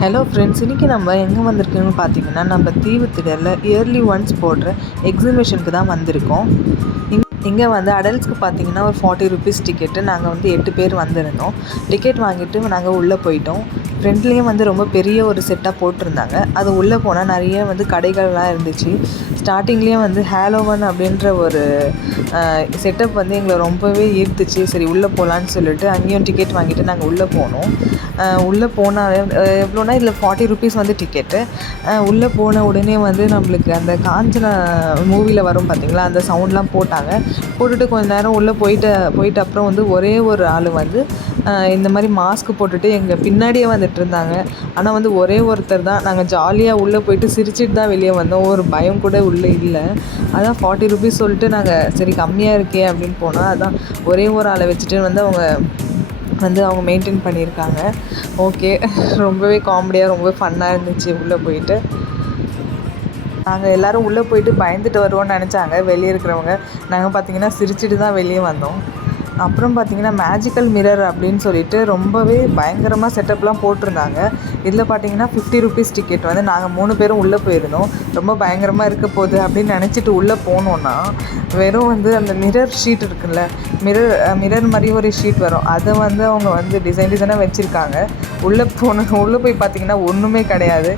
Hello friends இன்றைக்கி நம்ம எங்கே வந்திருக்கோம்னு பார்த்தீங்கன்னா நம்ம தீவுத்திடலில் இயர்லி ஒன்ஸ் போடுற எக்ஸிபிஷனுக்கு தான் வந்திருக்கோம். இங் இங்கே வந்து அடல்ட்ஸ்க்கு பார்த்தீங்கன்னா ஒரு ஃபார்ட்டி ருபீஸ் டிக்கெட்டு நாங்கள் வந்து எட்டு பேர் வந்திருந்தோம். டிக்கெட் வாங்கிட்டு நாங்கள் உள்ளே போயிட்டோம். ஃப்ரெண்ட்லேயும் வந்து ரொம்ப பெரிய ஒரு செட்டாக போட்டிருந்தாங்க. அது உள்ளே போனால் நிறைய வந்து கடைகள்லாம் இருந்துச்சு. ஸ்டார்டிங்லேயே வந்து ஹேலோவன் அப்படின்ற ஒரு செட்டப் வந்து எங்களை ரொம்பவே ஈர்த்துச்சு. சரி உள்ளே போகலான்னு சொல்லிட்டு அங்கேயும் டிக்கெட் வாங்கிட்டு நாங்கள் உள்ளே போனோம். உள்ளே போனால் எவ்வளோனா இதில் ஃபார்ட்டி ருபீஸ் வந்து டிக்கெட்டு உள்ளே போன உடனே வந்து நம்மளுக்கு அந்த காஞ்சனா மூவியில் வரும் பார்த்தீங்களா அந்த சவுண்ட்லாம் போட்டாங்க. போட்டுட்டு கொஞ்ச நேரம் உள்ளே போயிட்டு போயிட்டு அப்புறம் வந்து ஒரே ஒரு ஆள் வந்து இந்த மாதிரி மாஸ்க் போட்டுட்டு எங்கள் பின்னாடியே வந்துட்டு இருந்தாங்க. ஆனால் வந்து ஒரே ஒருத்தர் தான். நாங்கள் ஜாலியாக உள்ளே போயிட்டு சிரிச்சிட்டு தான் வெளியே வந்தோம். ஒரு பயம் கூட உள்ளே இல்லை. அதான் ஃபார்ட்டி ருபீஸ் சொல்லிட்டு நாங்கள் சரி கம்மியாக இருக்கே அப்படின்னு போனால் அதான் ஒரே ஒரு ஆளை வச்சுட்டு வந்து அவங்க வந்து அவங்க மெயின்டைன் பண்ணியிருக்காங்க. ஓகே ரொம்பவே காமெடியாக ரொம்ப ஃபன்னாக இருந்துச்சு உள்ளே போயிட்டு. நாங்கள் எல்லோரும் உள்ளே போயிட்டு பயந்துட்டு வருவோம்னு நினச்சாங்க. வெளியே இருக்கிறவங்க. நாங்கள் பார்த்தீங்கன்னா சிரிச்சிட்டு தான் வெளியே வந்தோம். அப்புறம் பார்த்தீங்கன்னா மேஜிக்கல் மிரர் அப்படின்னு சொல்லிட்டு ரொம்பவே பயங்கரமாக செட்டப்லாம் போட்டிருந்தாங்க. இதில் பார்த்தீங்கன்னா ஃபிஃப்டி ருபீஸ் டிக்கெட் வந்து நாங்கள் மூணு பேரும் உள்ளே போயிருந்தோம். ரொம்ப பயங்கரமாக இருக்க போகுது அப்படின்னு நினச்சிட்டு உள்ளே போனோன்னா வெறும் வந்து அந்த மிரர் ஷீட் இருக்குல்ல மிரர் மிரர் மாதிரி ஒரு ஷீட் வரும். அதை வந்து அவங்க வந்து டிசைன் டிசைனாக வச்சுருக்காங்க. உள்ளே போன உள்ளே போய் பார்த்தீங்கன்னா ஒன்றுமே கிடையாது.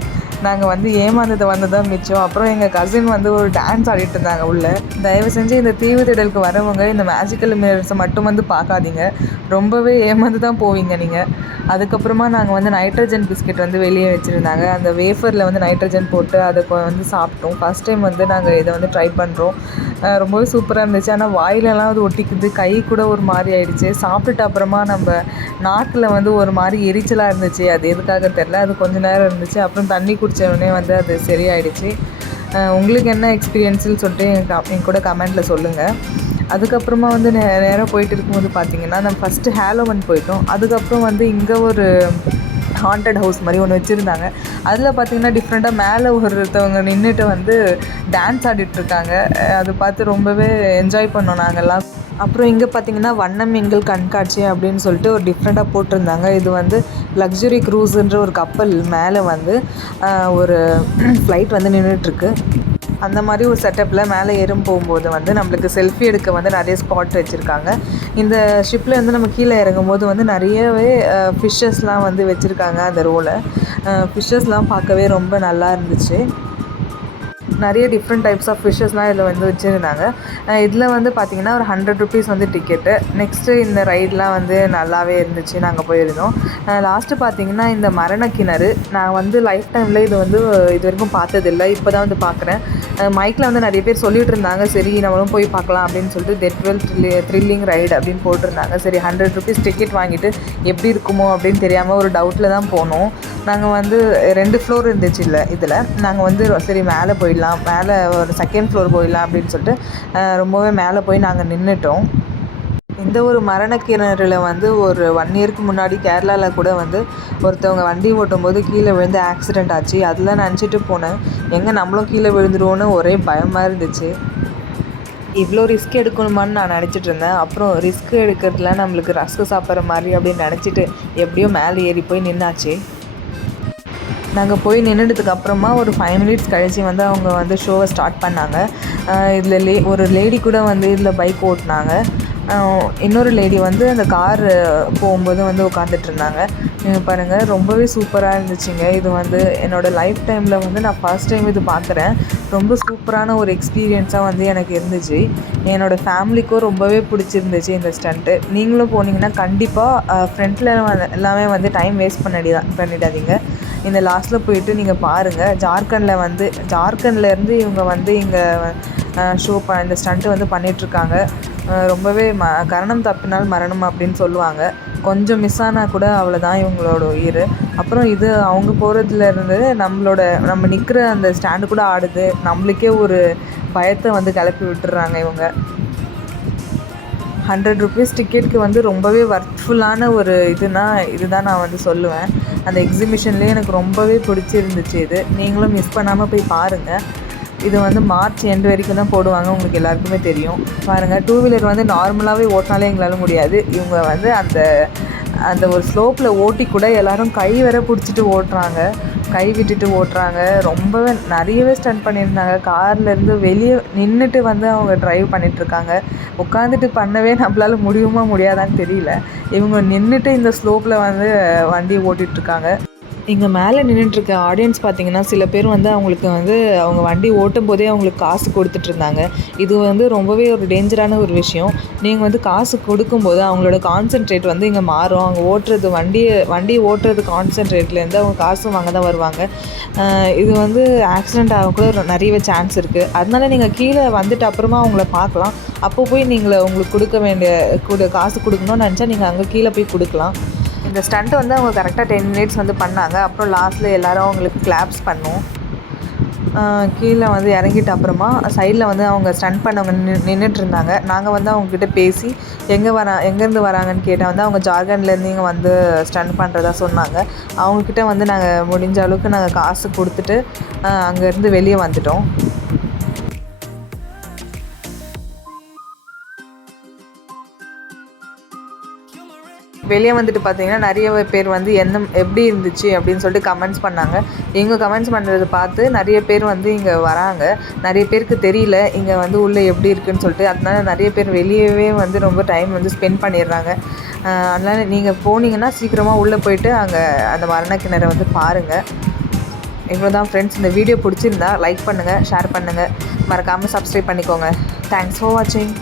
நாங்கள் வந்து ஏமாந்தது வந்து தான் மிச்சம். அப்புறம் எங்கள் கசின் வந்து ஒரு டான்ஸ் ஆடிட்டு இருந்தாங்க உள்ளே. தயவு செஞ்சு இந்த தீவு திடலுக்கு வரவங்க இந்த மேஜிக்கல் மிரர்ஸை மட்டும் வந்து பார்க்காதீங்க. ரொம்பவே ஏமாந்து தான் போவீங்க நீங்கள் அதுக்கப்புறமா நாங்கள் வந்து நைட்ரஜன் பிஸ்கெட் வந்து வெளியே வச்சுருந்தாங்க. அந்த வேஃபரில் வந்து நைட்ரஜன் போட்டு அதை வந்து சாப்பிட்டோம். ஃபஸ்ட் டைம் வந்து நாங்கள் இதை வந்து ட்ரை பண்ணுறோம் ரொம்பவே சூப்பராக இருந்துச்சு. ஆனால் வாயிலெல்லாம் அது ஒட்டிக்குது. கை கூட ஒரு மாதிரி ஆயிடுச்சு. சாப்பிட்டுட்டு அப்புறமா நம்ம நாக்கில் வந்து ஒரு மாதிரி எரிச்சலாக இருந்துச்சு. அது எதுக்காக தெரில அது கொஞ்ச நேரம் இருந்துச்சு. அப்புறம் தண்ணி குடிச்ச உடனே வந்து அது சரியாயிடுச்சு. உங்களுக்கு என்ன எக்ஸ்பீரியன்ஸுன்னு சொல்லிட்டு என் க- என் கூட கமெண்ட்டில் சொல்லுங்கள் அதுக்கப்புறமா வந்து நே நேராக போயிட்டு இருக்கும்போது பார்த்தீங்கன்னா நம்ம ஃபஸ்ட்டு ஹேலோவன் போயிட்டோம். அதுக்கப்புறம் வந்து இங்கே ஒரு ஹாண்டட் ஹவுஸ் மாதிரி ஒன்று வச்சுருந்தாங்க. அதில் பார்த்தீங்கன்னா டிஃப்ரெண்ட்டாக மேலே ஒருத்தவங்க நின்றுட்டு வந்து டான்ஸ் ஆடிட்டுருக்காங்க அது பார்த்து ரொம்பவே என்ஜாய் பண்ணோம் நாங்கள்லாம் அப்புறம் இங்கே பார்த்தீங்கன்னா வண்ணம் எங்கள் கண்காட்சி அப்படின்னு சொல்லிட்டு ஒரு டிஃப்ரெண்ட்டாக போட்டிருந்தாங்க. இது வந்து லக்ஸுரி க்ரூஸுன்ற ஒரு கப்பல் மேலே வந்து ஒரு ஃப்ளைட் வந்து நின்றுட்டுருக்கு அந்த மாதிரி ஒரு செட்டப்பில் மேலே ஏறும் போகும்போது வந்து நம்மளுக்கு செல்ஃபி எடுக்க வந்து நிறைய ஸ்பாட் வச்சுருக்காங்க. இந்த ஷிப்பில் வந்து நம்ம கீழே இறங்கும்போது வந்து நிறையவே ஃபிஷ்ஷஸ்லாம் வந்து வச்சுருக்காங்க அந்த ரோவில் ஃபிஷ்ஷஸ்லாம் பார்க்கவே ரொம்ப நல்லா இருந்துச்சு. நிறைய டிஃப்ரெண்ட் டைப்ஸ் ஆஃப் ஃபிஷ்ஷஸ்லாம் இதில் வந்து வச்சுருந்தாங்க. இதில் வந்து பார்த்திங்கன்னா ஒரு ஹண்ட்ரட் ருபீஸ் வந்து டிக்கெட்டு நெக்ஸ்ட்டு இந்த ரைட்லாம் வந்து நல்லாவே இருந்துச்சு. நாங்கள் போயிருந்தோம். லாஸ்ட்டு பார்த்தீங்கன்னா இந்த மரண கிணறு. நான் வந்து லைஃப் டைமில் இது வந்து இது வரைக்கும் பார்த்ததில்ல. இப்போ தான் வந்து பார்க்குறேன் மைக்கில் வந்து நிறைய பேர் சொல்லிகிட்டு இருந்தாங்க. சரி நம்மளும் போய் பார்க்கலாம் அப்படின்னு சொல்லிட்டு that dwell thrilly thrilling ride அப்படின்னு போட்டிருந்தாங்க. சரி ஹண்ட்ரட் ருபீஸ் டிக்கெட் வாங்கிட்டு எப்படி இருக்குமோ அப்படின்னு தெரியாமல் ஒரு டவுட்டில் தான் போனோம். நாங்கள் வந்து ரெண்டு ஃப்ளோர் இருந்துச்சு இல்லை இதில். நாங்கள் வந்து சரி மேலே போயிடலாம். மேலே ஒரு செகண்ட் ஃப்ளோர் போயிடலாம் அப்படின்னு சொல்லிட்டு ரொம்பவே மேலே போய் நாங்கள் நின்றுட்டோம் இந்த ஒரு மரணக்கிணறில் வந்து ஒரு ஒன் இயருக்கு முன்னாடி கேரளாவில் கூட வந்து ஒருத்தவங்க வண்டி ஓட்டும்போது கீழே விழுந்து ஆக்சிடெண்ட் ஆச்சு. அதெல்லாம் நினச்சிட்டு போனேன் எங்கே நம்மளும் கீழே விழுந்துருவோன்னு ஒரே பயமாக இருந்துச்சு. இவ்வளோ ரிஸ்க் எடுக்கணுமான்னு நான் நினச்சிட்டு இருந்தேன். அப்புறம் ரிஸ்க் எடுக்கிறதுல நம்மளுக்கு ரஸ்க் சாப்பிட்ற மாதிரி அப்படின்னு நினச்சிட்டு எப்படியோ மேலே ஏறி போய் நின்னாச்சு. நாங்கள் போய் நின்றுட்டதுக்கு அப்புறமா ஒரு ஃபைவ் மினிட்ஸ் கழிச்சு வந்து அவங்க வந்து ஷோவை ஸ்டார்ட் பண்ணாங்க. இதில் லே ஒரு லேடி கூட வந்து இதில் பைக் ஓட்டினாங்க. இன்னொரு லேடி வந்து அந்த கார் போகும்போது வந்து உட்காந்துட்டு இருந்தாங்க. பாருங்கள் ரொம்பவே சூப்பராக இருந்துச்சுங்க. இது வந்து என்னோடய லைஃப் டைமில் வந்து நான் ஃபர்ஸ்ட் டைம் இது பார்க்குறேன் ரொம்ப சூப்பரான ஒரு எக்ஸ்பீரியன்ஸாக வந்து எனக்கு இருந்துச்சு. என்னோடய ஃபேமிலிக்கும் ரொம்பவே பிடிச்சிருந்துச்சு இந்த ஸ்டண்ட்டு நீங்களும் போனீங்கன்னா கண்டிப்பாக ஃப்ரண்ட்டில் எல்லாமே வந்து டைம் வேஸ்ட் பண்ணிட பண்ணிடாதீங்க. இந்த லாஸ்ட்டில் போயிட்டு நீங்கள் பாருங்கள் ஜார்க்கண்டில் வந்து ஜார்க்கண்ட்லேருந்து இவங்க வந்து இங்கே ஷோ ப இந்த ஸ்டண்ட்டு வந்து பண்ணிகிட்ருக்காங்க ரொம்பவே ம கரணம் தப்பினால் மரணம் அப்படின்னு சொல்லுவாங்க. கொஞ்சம் மிஸ் ஆனால் கூட அவ்வளோதான் இவங்களோட உயிர். அப்புறம் இது அவங்க போகிறதுலேருந்து நம்மளோட நம்ம நிற்கிற அந்த ஸ்டாண்டு கூட ஆடுது. நம்மளுக்கே ஒரு பயத்தை வந்து கிளப்பி விட்டுறாங்க இவங்க. ஹண்ட்ரட் ருபீஸ் டிக்கெட்டுக்கு வந்து ரொம்பவே ஒர்க்ஃபுல்லான ஒரு இதுனா இதுதான் நான் வந்து சொல்லுவேன். அந்த எக்ஸிபிஷன்லேயே எனக்கு ரொம்பவே பிடிச்சிருந்துச்சு இது. நீங்களும் மிஸ் பண்ணாமல் போய் பாருங்கள் இது வந்து மார்ச் எண்டு வரைக்கும் தான் போடுவாங்க உங்களுக்கு எல்லாருக்குமே தெரியும். பாருங்கள் டூ வீலர் வந்து நார்மலாகவே ஓட்டினாலே எங்களால் முடியாது. இவங்க வந்து அந்த அந்த ஒரு ஸ்லோப்பில் ஓட்டி கூட எல்லோரும் கை வேற பிடிச்சிட்டு ஓட்டுறாங்க. கை விட்டுட்டு ஓட்டுறாங்க. ரொம்பவே நிறையவே ஸ்டண்ட் பண்ணியிருந்தாங்க. கார்லேருந்து வெளியே நின்றுட்டு வந்து அவங்க ட்ரைவ் பண்ணிகிட்ருக்காங்க உட்காந்துட்டு பண்ணவே நம்மளால் முடியுமா முடியாதான்னு தெரியல. இவங்க நின்றுட்டு இந்த ஸ்லோப்பில் வந்து வண்டி ஓட்டிகிட்ருக்காங்க இங்கே மேலே நின்றுட்டுருக்க ஆடியன்ஸ் பார்த்தீங்கன்னா சில பேர் வந்து அவங்களுக்கு வந்து அவங்க வண்டி ஓட்டும் போதே அவங்களுக்கு காசு கொடுத்துட்ருந்தாங்க இது வந்து ரொம்பவே ஒரு டேஞ்சரான ஒரு விஷயம். நீங்கள் வந்து காசு கொடுக்கும்போது அவங்களோட கான்சென்ட்ரேட் வந்து இங்கே மாறும். அவங்க ஓட்டுறது வண்டியை வண்டி ஓட்டுறது கான்சென்ட்ரேட்லேருந்து அவங்க காசு வாங்க தான் வருவாங்க. இது வந்து ஆக்சிடெண்ட் ஆக கூட நிறையவே சான்ஸ் இருக்குது அதனால நீங்கள் கீழே வந்துட்டு அப்புறமா அவங்கள பார்க்கலாம். அப்போ போய் நீங்கள் உங்களுக்கு கொடுக்க வேண்டிய கொடு காசு கொடுக்கணும்னு நினச்சா நீங்கள் அங்கே கீழே போய் கொடுக்கலாம். இந்த ஸ்டண்ட் வந்து அவங்க கரெக்டாக டென் மினிட்ஸ் வந்து பண்ணாங்க. அப்புறம் லாஸ்ட்டில் எல்லாரும் அவங்களுக்கு கிளாப்ஸ் பண்ணோம். கீழே வந்து இறங்கிட்ட அப்புறமா சைடில் வந்து அவங்க ஸ்டண்ட் பண்ணவங்க நின்று நின்றுட்டு இருந்தாங்க. நாங்கள் வந்து அவங்கக்கிட்ட பேசி எங்கே வர எங்கேருந்து வராங்கன்னு கேட்டால் வந்து அவங்க ஜார்க்கண்ட்லேருந்து இங்கே வந்து ஸ்டண்ட் பண்ணுறதா சொன்னாங்க. அவங்கக்கிட்ட வந்து நாங்கள் முடிஞ்ச அளவுக்கு நாங்கள் காசு கொடுத்துட்டு அங்கேருந்து வெளியே வந்துட்டோம். வெளியே வந்துட்டு பார்த்தீங்கன்னா நிறைய பேர் வந்து என்ன எப்படி இருந்துச்சு அப்படின்னு சொல்லிட்டு கமெண்ட்ஸ் பண்ணாங்க. இவங்க கமெண்ட்ஸ் பண்ணுறது பார்த்து நிறைய பேர் வந்து இங்கே வராங்க. நிறைய பேருக்கு தெரியல இங்கே வந்து உள்ளே எப்படி இருக்குன்னு சொல்லிட்டு. அதனால நிறைய பேர் வெளியவே வந்து ரொம்ப டைம் வந்து ஸ்பெண்ட் பண்ணிடுறாங்க. அதனால் நீங்கள் போனீங்கன்னா சீக்கிரமாக உள்ளே போயிட்டு அங்கே அந்த மரண கிணறை வந்து பாருங்கள் இவ்வளோ தான் ஃப்ரெண்ட்ஸ் இந்த வீடியோ பிடிச்சிருந்தா லைக் பண்ணுங்கள் ஷேர் பண்ணுங்கள் மறக்காமல் சப்ஸ்கிரைப் பண்ணிக்கோங்க. தேங்க்ஸ் ஃபார் வாட்சிங்